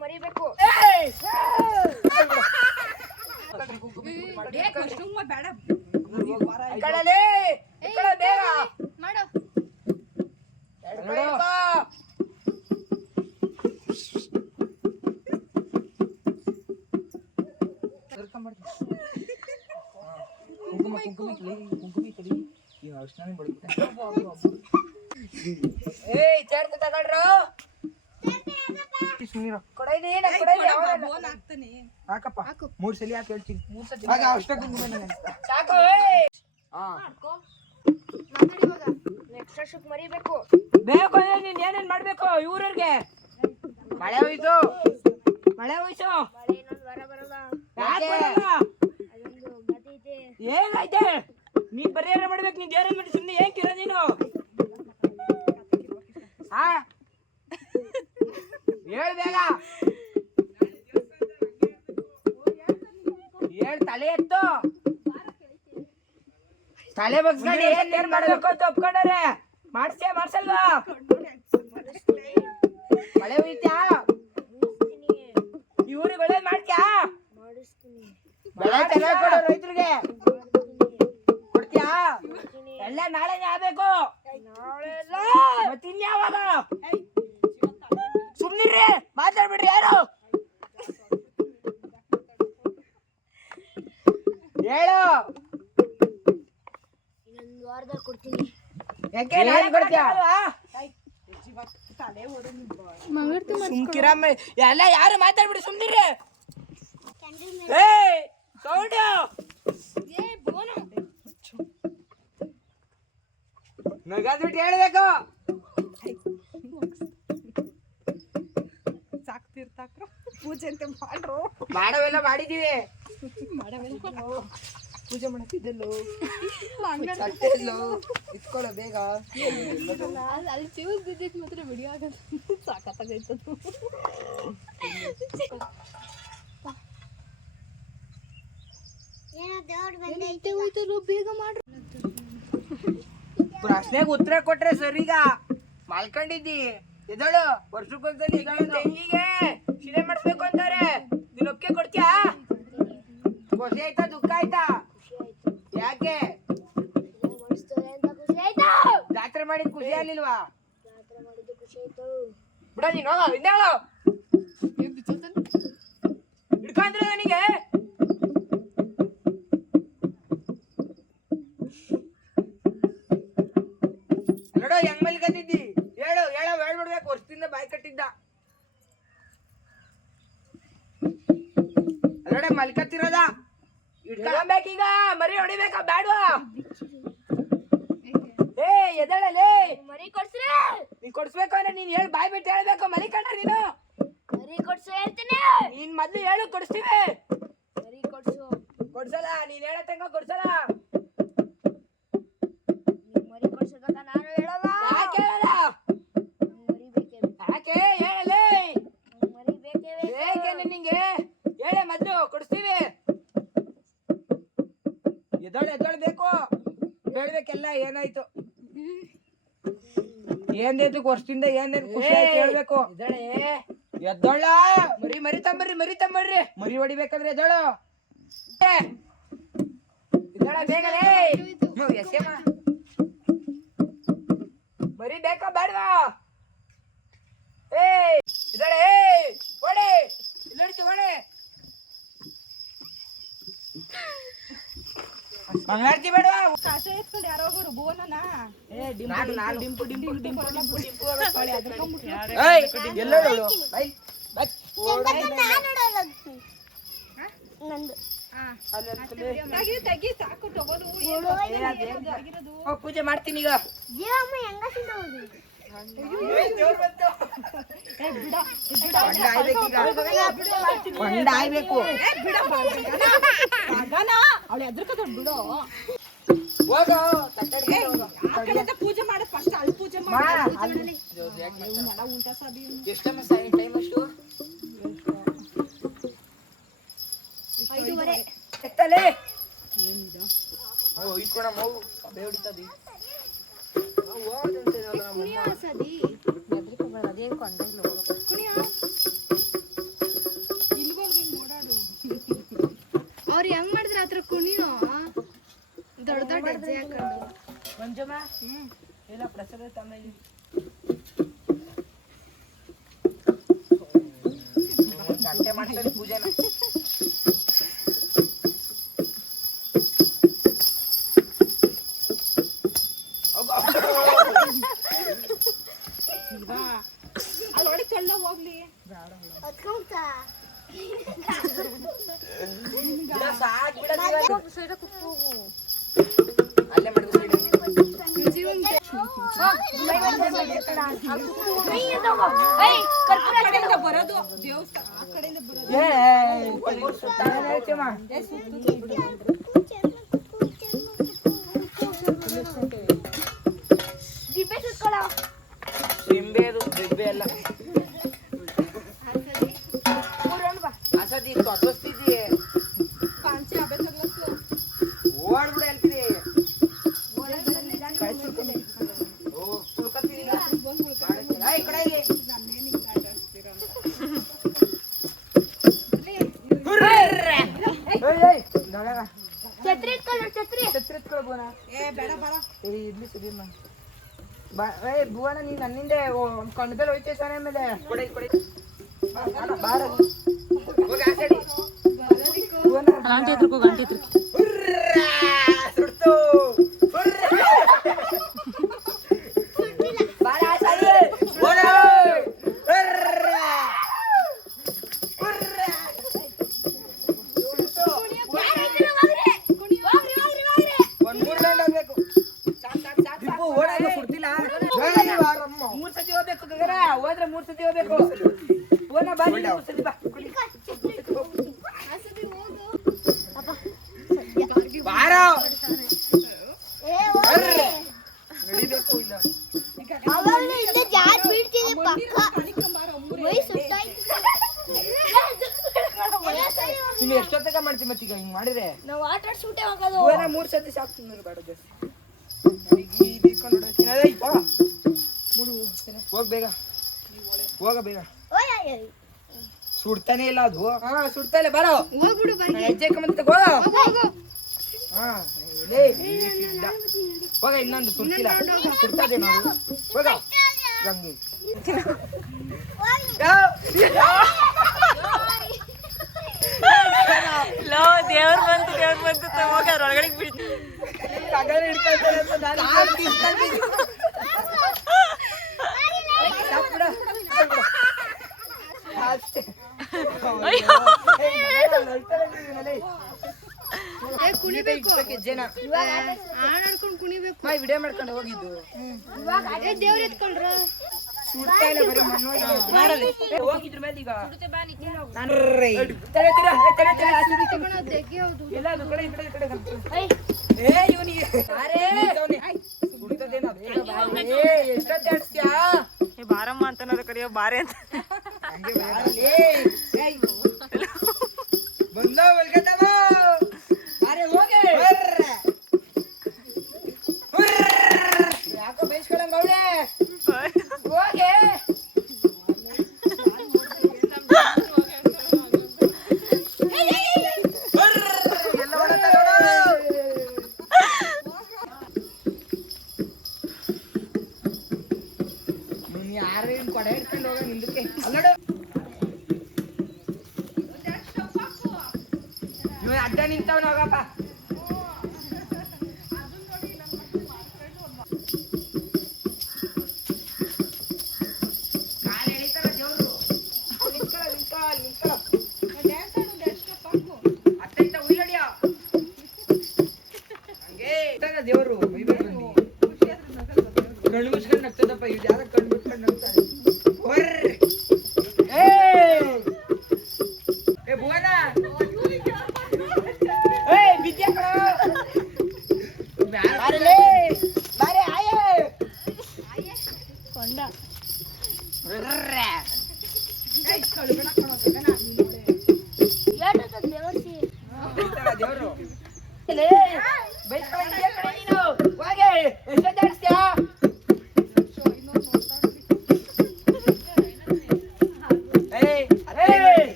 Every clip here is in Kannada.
ಮರಿಬೇಕು ಮೂರ್ ಸಲ ಯಾಕೆ ಹೇಳ್ತೀನಿ ಮರಿಬೇಕು ಬೇಕು ನೀನ್ ಏನೇನ್ ಮಾಡ್ಬೇಕು ಇವ್ರಿಗೆ ಮಳೆ ಹೋಯ್ತು ಏನಾಯ್ತೆ ನೀನ್ ಬರೀ ಮಾಡ್ಬೇಕು ನೀನ್ ಏನೇನ್ ಮಾಡಿ ಸುಮ್ನೆ ಏನ್ ಕಿರ ನೀನು ಹೇಳ್ಬೇಕ ತಲೆ ಎತ್ತು ತಲೆ ಬಗ್ಸ್ಕೊಂಡು ಏನ್ ಮಾಡ್ಬೇಕು ಅಂತ ಒಪ್ಕೊಂಡ್ರೆ ಮಾಡ್ಸಲ್ವಾ ಮಳೆ ಹೋಯ್ತ್ಯಾ ಇವ್ರಿಗೆ ಒಳ್ಳೇದ್ ಮಾಡ್ತ್ಯಾ ಬೆಳೆ ಚೆನ್ನಾಗಿ ಕೊಡು ರೈತರಿಗೆ ಕೊಡ್ತೀಯಾ ಎಲ್ಲ ನಾಳೆನೇ ಆಗ್ಬೇಕು ಮತ್ತಿನ್ಯಾವಾಗ ಸುಮ್ನಿರ್ರಿ ಮಾತಾಡ್ಬಿಡ್ರಿ ಯಾರು ಹೇಳು ಇನ್ನೊಂದು ವಾರದಾಗ ಕೊಡ್ತೀನಿ ಯಾಕೆ ನಾಳೆ ಕೊಡ್ತೀಯಾ ಸುಮ್ಕಿರಮ್ಮ ಎಲ್ಲ ಯಾರು ಮಾತಾಡ್ಬಿಡಿ ಸುಮ್ನಿರ್ರಿ ಏಯ್ ಸೌಂಡ್ ನಗಾದ್ಬಿಟ್ಟು ಹೇಳ್ಬೇಕು ಪೂಜೆ ಅಂತ ಮಾಡ್ರು ಮಾಡವೆಲ್ಲ ಮಾಡಿದೀವಿ ಪೂಜೆ ಮಾಡತ್ತಿದ್ದಲ್ಲೋ ಇಟ್ಕೊಳ್ಳೋ ಬೇಗ ಅಲ್ಲಿ ಫ್ಯೂಸ್ ಬಿದ್ದಿತ್ತು ಮಾತ್ರ ವಿಡಿಯೋ ಆಗೋದು ಸಾಕತ್ತಾಗೈತದು ಬೇಗ ಮಾಡ್ರಿ ಪ್ರಶ್ನೆಗೆ ಉತ್ತರ ಕೊಟ್ರೆ ಸರಿಗ ಮಾಲ್ಕೊಂಡಿದ್ದಿ ಎದಳು ವರ್ಷಕ್ಕೊಂದ್ಸಲಿ ತೆಂಗಿಗೆ ಶಿಲೆ ಮಾಡಿಸ್ಬೇಕು ಅಂತಾರೆ ನೀನ್ ಒಪ್ಪಿಗೆ ಕೊಡ್ತೀಯಾ ಖುಷಿ ಆಯ್ತಾ ದುಃಖ ಆಯ್ತಾ ಯಾಕೆ ಜಾತ್ರೆ ಮಾಡಿದ್ ಖುಷಿ ಆಗ್ಲಿಲ್ವಾ ಬಿಡ ನೀನು ಹಿಂದೆ ಹಿಡ್ಕೊಂಡ್ರೆ ನನಗೆ ನೋಡೋ ಹೆಂಗ್ ಮಲ್ಕತ್ತಿದ್ದಿ ಹೇಳ್ಬಿಡ್ಬೇಕು ವರ್ಷದಿಂದ ಬಾಯಿ ಕಟ್ಟಿದ್ದ ಅಲ್ಲೋಡೆ ಮಲ್ಕತ್ತಿರೋದ ಇಟ್ಕೊಬೇಕೀಗ ಮರಿ ಹೊಡಿಬೇಕಾ ಬ್ಯಾಡ್ವಾ ಏ ಎದಳಲೇ ಮರಿ ಕೊಡ್ಸ್ರೆ ನೀ ಕೊಡ್ಸ್ಬೇಕು ಅಂದ್ರೆ ನೀನ್ ಹೇಳಿ ಬಾಯ್ ಬಿಟ್ಟು ಹೇಳ್ಬೇಕು ಮರಿ ಕಂಡ್ರೆ ನೀನು ಮರಿ ಕೊಡ್ಸು ಹೇಳ್ತೀನಿ ನೀನ್ ಮೊದ್ಲು ಹೇಳು ಕೊಡಿಸ್ತೀವಿ ಮರಿ ಕೊಡ್ಸು ಕೊಡ್ಸಲ್ಲ ನೀನ್ ಹೇಳೋ ತನಕ ಕೊಡ್ಸಲ್ಲ ಮರಿ ಕೊಡ್ಸೋದಕ್ಕ ನಾನು ಹೇಳಲ್ಲ ಯಾಕೆ ಹೇಳಲ್ಲ ಮರಿ ಬೇಕೇ ಯಾಕೆ ಹೇಳಲೇ ಮರಿ ಬೇಕೇ ಬೇಕೇನೆ ನಿಂಗೆ ಹೇಳೆ ಮೊದ್ಲು ಕೊಡಿಸ್ತೀವಿ ಎದೊಳ್ಬೇಕು ಹೇಳ್ಬೇಕೆಲ್ಲ ಏನಾಯ್ತು ಏನ್ದೈತು ವರ್ಷದಿಂದ ಏನೇನು ಖುಷಿ ಆಯ್ತು ಹೇಳ್ಬೇಕು ಎದ್ದೊಳ್ಳ ಮರಿ ತಮ್ಮರ್ರಿ ಮರಿ ಹೊಡಿಬೇಕಂದ್ರೆ ಎದ್ದಳು ಎದ್ದಳ ಬೇಗಲೇ ಮರಿ ಬೇಕಾ ಬೇಡವಾ ಇದ್ದಾಳೆ ಹೊಡೆ ಇಲ್ಲಡಿತು ಹೊಡೆ ಮಂಗಾರ್ತಿ ಬೇಡವಾ ಕಾಸೆ ಎತ್ಕೊಂಡು ಯಾರೋ ಹೋಗೋರು ಬೋನನ ಪೂಜೆ ಮಾಡ್ತೀನಿ ಈಗ ಆಯ್ಬೇಕು ಅವಳು ಎದ್ರಕದ ಬಿಡು ಪೂಜೆ ಮಾಡ ಫಸ್ಟ್ ಅಲ್ಲಿ ಪೂಜೆ ಉಲ್ಟಾ ಸಾಬಿ ಎಷ್ಟಮ್ಮ ಟೈಮ್ ಅಷ್ಟು 5:30 ಎತ್ತಲೇ ಇಟ್ಕೊಣ ಮಗು ಸಭೆ ಹೊಡಿತದಿ ಕುಣಿಯ ಸದಿ ಅದೇನು ಕೊಂಡಲ್ಲ ಕುಣಿಯ ಅವ್ರು ಹೆಂಗ್ ಮಾಡಿದ್ರ ಹತ್ರ ಕುಣಿಯೋ ದೊಡ್ಡ ದೊಡ್ಡ ಹೆಜ್ಜೆ ಹಾಕೊಂಡು ಮಂಜಮ್ಮ ಎಲ್ಲ ಪ್ರಸಾದ ತಮ್ಮಲ್ಲಿ ಗಂಟೆ ಮಾಡ್ತಾರೆ ಪೂಜೆನ ಅಲ್ಲಿ ಕಳ್ಳ ಹೋಗ್ಲಿ ಅಲ್ಲೇ ಬರೋದು ದೇವಸ್ಥಾನ ಆ ಕಡೆಯಿಂದ ಬರೋದು ಸಿಂಬೆದು ದಿಬ್ಬೆ ಎಲ್ಲ ಅಸದಿ ತೊಟ್ಟಿಸ್ತಿದ್ದಿ ಕಾಂಚಿ ಹಬ್ಬ ತಗ್ಲತ್ತು ಓಡ್ಬಿಡು ಹೇಳ್ತೀನಿ ಓ ಕುಳ್ಕತ್ತೀನಿ ಈ ಕಡೆ ಇಲ್ಲಿ ಛತ್ರಿ ಎತ್ಕೊಳ್ಳ ಬೋನ ಇಡ್ಲಿ ಸುದೀರ್ನ ಭುವನ ನೀನ್ ನನ್ನಿಂದ ಒಂದ್ ಕಣ್ಣದಲ್ಲಿ ಹೋಯ್ತೆ ಸರ್ ಆಮೇಲೆ ಕೊಡಿ ಕೊಡಿ ಬಾರ ಹೋಗಿ ಆ ಸೈಡಿ ಗಂಟೆ ಎತ್ರಕು ಗಂಟೆ ಎತ್ರಕು ಸುಡ್ತು ಬಾರ ಆ ಸೈಡಿ ಬೋನ ಒಂದ್ 3 ರೌಂಡ್ ಆಗ್ಬೇಕು ಓಡಾಗ ಸುಡ್ತಿಲ್ಲ 3 ಸತಿ ಹೋಗ್ಬೇಕು ಗಗನ ಹೋದ್ರೆ 3 ಸತಿ ಹೋಗ್ಬೇಕು ಓನ ಬಾ 3 ಸತಿ ಬಾ ಬಾರೋ ನಡಿಬೇಕು ಇಲ್ಲ ಇನ್ನು ಎಷ್ಟೊತ್ತಕ ಮಾಡ್ತೀವಿ ಮತ್ತೀಗ ಹಿಂಗ್ ಮಾಡಿದ್ರೆ ನಾವು ಆಟ ಆಡ್ಸ್ಬಿಟ್ಟೆ ಹೋಗೋದು ಓನ 3 ಸತಿ ಸಾಕು ತಿನ್ನೋರು ಬೇಡ ಹೋಗ್ ಬೇಗ ಹೋಗ ಬೇಗ ಸುಡ್ತಾನೆ ಇಲ್ಲ ಅದು ಹಾ ಸುಡ್ತಾ ಇಲ್ಲ ಬಾರೋ ಹೋಗ್ಬಿಡು ಬರ್ಗೆ ಹೆಜ್ಜೆ ಕಮ್ಮಂತ ಹೋಗ ಹಾ ಲೇ ಹೋಗ ಇನ್ನೊಂದು ಸುಡ್ತಿಲ್ಲ ಸುಡ್ತದೆ ನೋಡು ಹೋಗ ಗಂಗೆ ಲೋ ದೇವ್ರ ಬಂತು ಹೋಗಿ ಅದ್ರೊಳಗಡೆ ಬಿಟ್ಟು ಅಗಲ ಹಿಡ್ಕೊಳ್ತಾರೆ ಅಂತ ನಾನು ಅಷ್ಟೇ ಕುಣಿಬೇಕು ಜನ ಆಡ್ಕೊಂಡು ಕುಣಿಬೇಕು ವಿಡಿಯೋ ಮಾಡ್ಕೊಂಡು ಹೋಗಿದ್ದು ದೇವ್ರ ಎತ್ಕೊಳ್ರ ಸುಡ್ತಾ ಇಲ್ಲ ಬರೀ ಮಣ್ಣು ಹೋಗಿದ್ರ ಮೇಲೆ ಈಗ ನಾನು ತಲೆ ತೀರ ತಲೆ ತಲೆ ಆಚೆ ತಗೊಂಡು ತೆಗಿ ಹೌದು ಎಲ್ಲ ಅದು ಕಡೆ ಈ ಕಡೆ ಏ ಇವನಿಗೆ ಅರೇ ಸುಡ್ತದೇನೋ ಬೇಗ ಎಷ್ಟೊತ್ತೆ ಆಡ್ಸ್ತೀಯಾ ಬಾರಮ್ಮ ಅಂತನಾರ ಕರಿಯೋ ಬಾರೆ ಅಂತ ಬಂದ ಒಲ್ಗಟ್ಟವ ಅರೆ ಹೋಗೆ ಯಾಕೋ ಬೇಯಿಸ್ಕೊಳಂಗ ಅವಳೆ ಹೋಗೆ ಎಲ್ಲ ಹೊಡತ ನೀನ್ ಯಾರು ಕೊಡೆ ಹಿಡ್ಕೊಂಡು ಹೋಗ ನಿಂದಕ್ಕೆ ಅಲ್ಲೋಡು ಇವ ಅಡ್ಡ ನಿಂತವನ ಹೋಗಪ್ಪ ಕಾಲು ಎಳಿತಾರ ದೇವ್ರು ನಿಂತ್ಕೊಳ್ಳ ಅತ್ತ ಉಯ್ಯಡಿಯ ಹಂಗೆ ಇತ್ತಾಗ ದೇವ್ರು ಒಯ್ಬೇಕು ಬನ್ನಿ ಕಣ್ಣು ಮುಚ್ಕೊಂಡು ನಗ್ತದಪ್ಪ ಇದು ಯಾರ ಕಣ್ಣು ಮುಚ್ಕೊಂಡು ನಗ್ತಾರೆ ಹೊರ್ರಿ ಏ ಭುವನ ಬಿದ್ಯಾ ಬಾರಲೇ ಬಾರೆ ಆಯೇ ಕೊಂಡ ದೇವರು ಬೈಸ್ಕೊಂಡಿದ್ಯಾ ಕಣೆ ನೀನು ಹೋಗೆ ಎಷ್ಟೊತ್ತು ಆಡಿಸ್ತೀಯಾ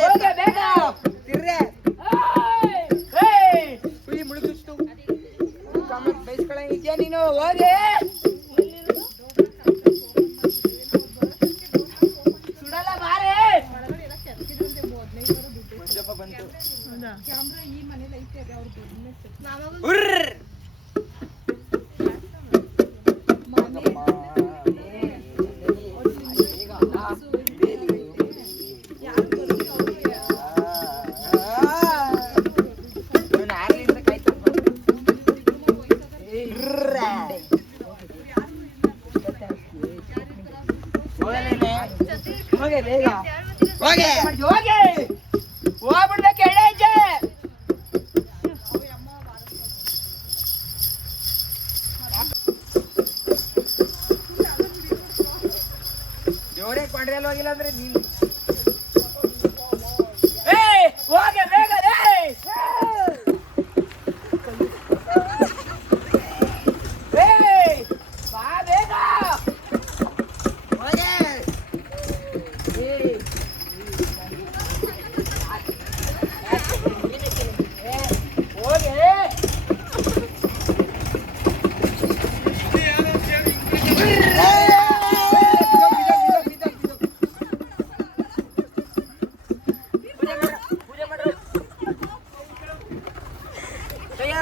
ಹೋಗೆ ಬೇಗ ತಿರ್ರೆ ಹುಳಿ ಮುಳುಗಿಸ್ತು ಬೈಸ್ಕೊಳ್ಳಂಗಿದ್ಯಾ ನೀನು ಹೋಗೆ ಸುಡಲ್ಲ ಬಾರೆ ಬಂತು ಉರ್ರ್. ಇವ್ನು ಆಗ್ಲಿಂದ ಕಾಯ್ತಾನ. ಹೋಗಲೇನೆ? ಹೋಗೆ ಬೇಗ ಹೋಗೆ ಹೋಗೆ ಹೋಗ್ಬಿಡ್ಬೇಕು ಎಳೆ ಹೆಜ್ಜೆ ಜೋರೇ ಕೊಂಡ್ರೆಲ್ಲ ಹೋಗಿಲ್ಲ ಅಂದ್ರೆ ನೀನು ಹೋಗೆ ಬೇಗ ಬಾ ಬೇಗ ಹೋಗೆ ಹೋಗೆ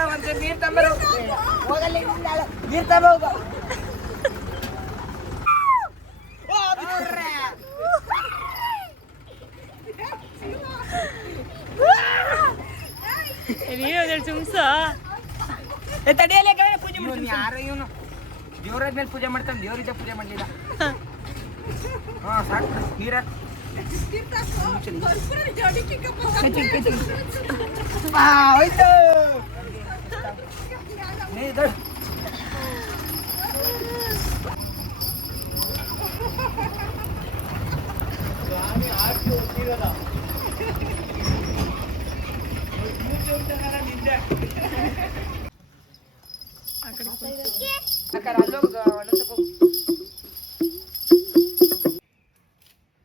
ಒಂದ್ಸರಿ ನೀರ್ ತಂಬರು ಹೋಗಲ್ಲಿ ನೀರ್ ತಂಬ ಹೋಗ ಚುಮ್ಸ ತಡಿಯಲ್ಲ ಪೂಜೆ ಮಾಡ್ತೀನಿ ಯಾರು ಇವನು ದೇವ್ರಾದ್ಮೇಲೆ ಪೂಜೆ ಮಾಡ್ತಾನೆ ದೇವ್ರಿದ್ದ ಪೂಜೆ ಮಾಡಲಿಲ್ಲ ಹಾ ಸಾಕು ನೀರ ಹೋಯ್ತು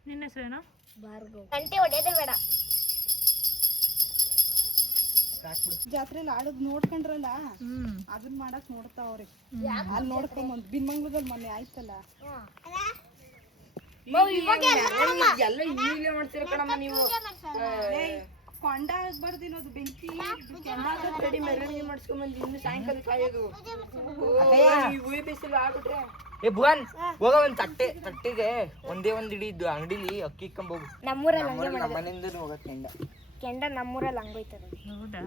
ನಿನ್ನ ಹೆಸರೇನು? ಗಂಟೆ ಹೊಡೆಯೋದೇ ಬೇಡ. ಜಾತ್ರೆಲಿ ಆಡೋದ್ ನೋಡ್ಕೊಂಡ್ರಲ್ಲ ಅದನ್ನ ಮಾಡಕ್ ನೋಡ್ತಾವ್ರಿ ಅಲ್ಲಿ ನೋಡ್ಕೊಂಡ್ ಬಿನ್ಮಂಗ್ಳದಲ್ಲಿ ಮೊನ್ನೆ ಆಯ್ತಲ್ಲ ಎಲ್ಲ ಈಗಲೇ ಮಾಡ್ತೀರ ಕಣಮ್ಮ ನೀವು ಕೊಂಡ ಆಗ್ಬಾರ್ದಿನೋದು ಬೆಂಕಿ ರೆಡಿ ಮೆರವಣಿಗೆ ಮಾಡಿಸ್ಕೊಂಬಂದು ಇನ್ನು ಸಾಯಂಕಾಲ ಕಾಯೋದು ಬೇಸಿಲ್ಲ ಆಗ್ಬಿಟ್ರೆ ಏ ಭುವನ್ ಹೋಗ ಒಂದ್ ತಟ್ಟೆಗೆ ಒಂದೇ ಒಂದ್ ಇಡೀ ಇದ್ದು ಅಂಗಡಿಲಿ ಅಕ್ಕಿ ಇಕ್ಕೊಂಬೋಗು ನಮ್ಮೂರಲ್ಲಿ ಹಂಗೆ ನಮ್ಮ ಮನೆಯಿಂದ ಹೋಗತ್ ಕೆಂಡ ನಮ್ಮೂರಲ್ಲಿ ಹಂಗೋಯ್ತದ. ಹೌದಾ?